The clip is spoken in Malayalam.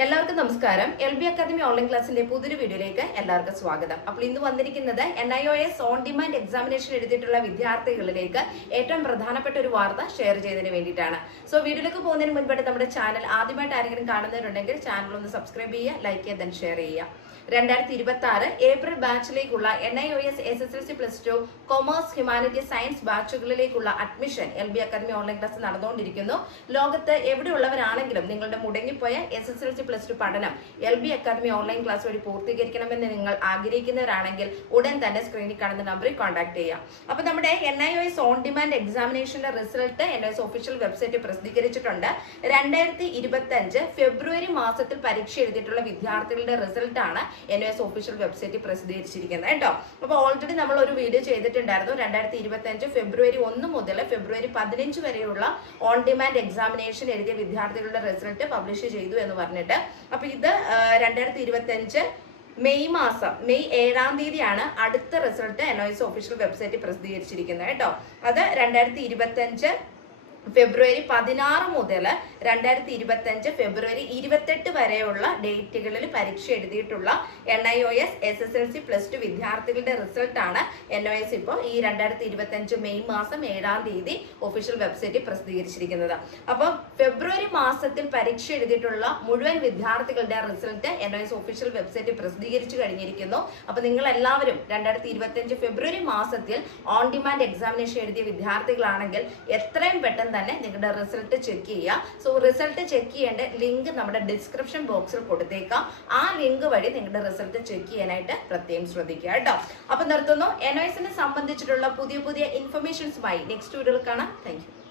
എല്ലാവർക്കും നമസ്കാരം. LB അക്കാദമി ഓൺലൈൻ ക്ലാസ്സിന്റെ പുതിയൊരു വീഡിയോയിലേക്ക് എല്ലാവർക്കും സ്വാഗതം. അപ്പോൾ ഇന്ന് വന്നിരിക്കുന്നത് NIOS ഓൺ ഡിമാൻഡ് എക്സാമിനേഷൻ എഴുതിയിട്ടുള്ള വിദ്യാർത്ഥികളിലേക്ക് ഏറ്റവും പ്രധാനപ്പെട്ട ഒരു വാർത്ത ഷെയർ ചെയ്തതിന് വേണ്ടിയിട്ടാണ്. സോ വീഡിയോയിലേക്ക് പോകുന്നതിന് മുൻപായിട്ട് നമ്മുടെ ചാനൽ ആദ്യമായിട്ട് ആരെങ്കിലും കാണുന്നവരുണ്ടെങ്കിൽ ചാനൽ ഒന്ന് സബ്സ്ക്രൈബ് ചെയ്യുക, ലൈക്ക് ചെയ്യുക, then ഷെയർ ചെയ്യുക. 2026 ഏപ്രിൽ ബാച്ചിലേക്കുള്ള NIOS SSLC+2 commerce humanities science ബാച്ചുകളിലേക്കുള്ള admission LB academy online class നടന്നുകൊണ്ടിരിക്കുന്നു. ലോകത്ത് എവിടെയുള്ളവരാണെങ്കിലും നിങ്ങളുടെ മുടങ്ങിപ്പോയ SSLC+2 പഠനം LB അക്കാദമി ഓൺലൈൻ ക്ലാസ് വഴി പൂർത്തീകരിക്കണമെന്ന് നിങ്ങൾ ആഗ്രഹിക്കുന്നവരാണെങ്കിൽ ഉടൻ തന്നെ സ്ക്രീനിൽ കാണുന്ന നമ്പറിൽ കോൺടാക്ട് ചെയ്യാം. അപ്പൊ നമ്മുടെ NIOS ഓൺ ഡിമാൻഡ് എക്സാമിനേഷന്റെ റിസൾട്ട് NIOS ഒഫീഷ്യൽ വെബ്സൈറ്റിൽ പ്രസിദ്ധീകരിച്ചിട്ടുണ്ട്. 2025 ഫെബ്രുവരി മാസത്തിൽ പരീക്ഷ എഴുതിയിട്ടുള്ള വിദ്യാർത്ഥികളുടെ റിസൾട്ട് ആണ് NIOS ഒഫീഷ്യൽ വെബ്സൈറ്റിൽ പ്രസിദ്ധീകരിച്ചിരിക്കുന്നത് കേട്ടോ. അപ്പോൾ ഓൾറെഡി നമ്മൾ ഒരു വീഡിയോ ചെയ്തിട്ടുണ്ടായിരുന്നു. 2025 ഫെബ്രുവരി 1 മുതൽ ഫെബ്രുവരി 15 വരെയുള്ള ഓൺ ഡിമാൻഡ് എക്സാമിനേഷൻ എഴുതിയ വിദ്യാർത്ഥികളുടെ റിസൾട്ട് പബ്ലിഷ് ചെയ്തു എന്ന് പറഞ്ഞിട്ട്. അപ്പൊ ഇത് 2025 മെയ് 7-ാം തീയതിയാണ് അടുത്ത റിസൾട്ട് NIOS ഒഫീഷ്യൽ വെബ്സൈറ്റിൽ പ്രസിദ്ധീകരിച്ചിരിക്കുന്നത് കേട്ടോ. അത് 2025 ഫെബ്രുവരി 16 മുതൽ 2025 ഫെബ്രുവരി 28 വരെയുള്ള ഡേറ്റുകളിൽ പരീക്ഷ എഴുതിയിട്ടുള്ള NIOS SSLC+2 വിദ്യാർത്ഥികളുടെ റിസൾട്ട് ആണ് NIOS ഇപ്പോൾ ഈ 2025 മെയ് 7-ാം തീയതി ഒഫീഷ്യൽ വെബ്സൈറ്റിൽ പ്രസിദ്ധീകരിച്ചിരിക്കുന്നത്. അപ്പോൾ ഫെബ്രുവരി മാസത്തിൽ പരീക്ഷ എഴുതിയിട്ടുള്ള മുഴുവൻ വിദ്യാർത്ഥികളുടെ റിസൾട്ട് NIOS ഒഫീഷ്യൽ വെബ്സൈറ്റിൽ പ്രസിദ്ധീകരിച്ചു കഴിഞ്ഞിരിക്കുന്നു. അപ്പോൾ നിങ്ങൾ എല്ലാവരും 2025 ഫെബ്രുവരി മാസത്തിൽ ഓൺ ഡിമാൻഡ് എക്സാമിനേഷൻ എഴുതിയ വിദ്യാർത്ഥികളാണെങ്കിൽ എത്രയും പെട്ടെന്ന് തന്നെ നിങ്ങളുടെ റിസൾട്ട് ചെക്ക് ചെയ്യുക. സോ റിസൾട്ട് ചെക്ക് ചെയ്യേണ്ട ലിങ്ക് നമ്മുടെ ഡിസ്ക്രിപ്ഷൻ ബോക്സിൽ കൊടുത്തേക്കാം. ആ ലിങ്ക് വഴി നിങ്ങളുടെ റിസൾട്ട് ചെക്ക് ചെയ്യാനായിട്ട് പ്രത്യേകം ശ്രദ്ധിക്കുക കേട്ടോ. അപ്പൊ നിർത്തുന്നു. NIOSനെ സംബന്ധിച്ചിട്ടുള്ള പുതിയ ഇൻഫർമേഷൻസുമായി നെക്സ്റ്റ് വീഡിയോയിൽ കാണാം. Thank you.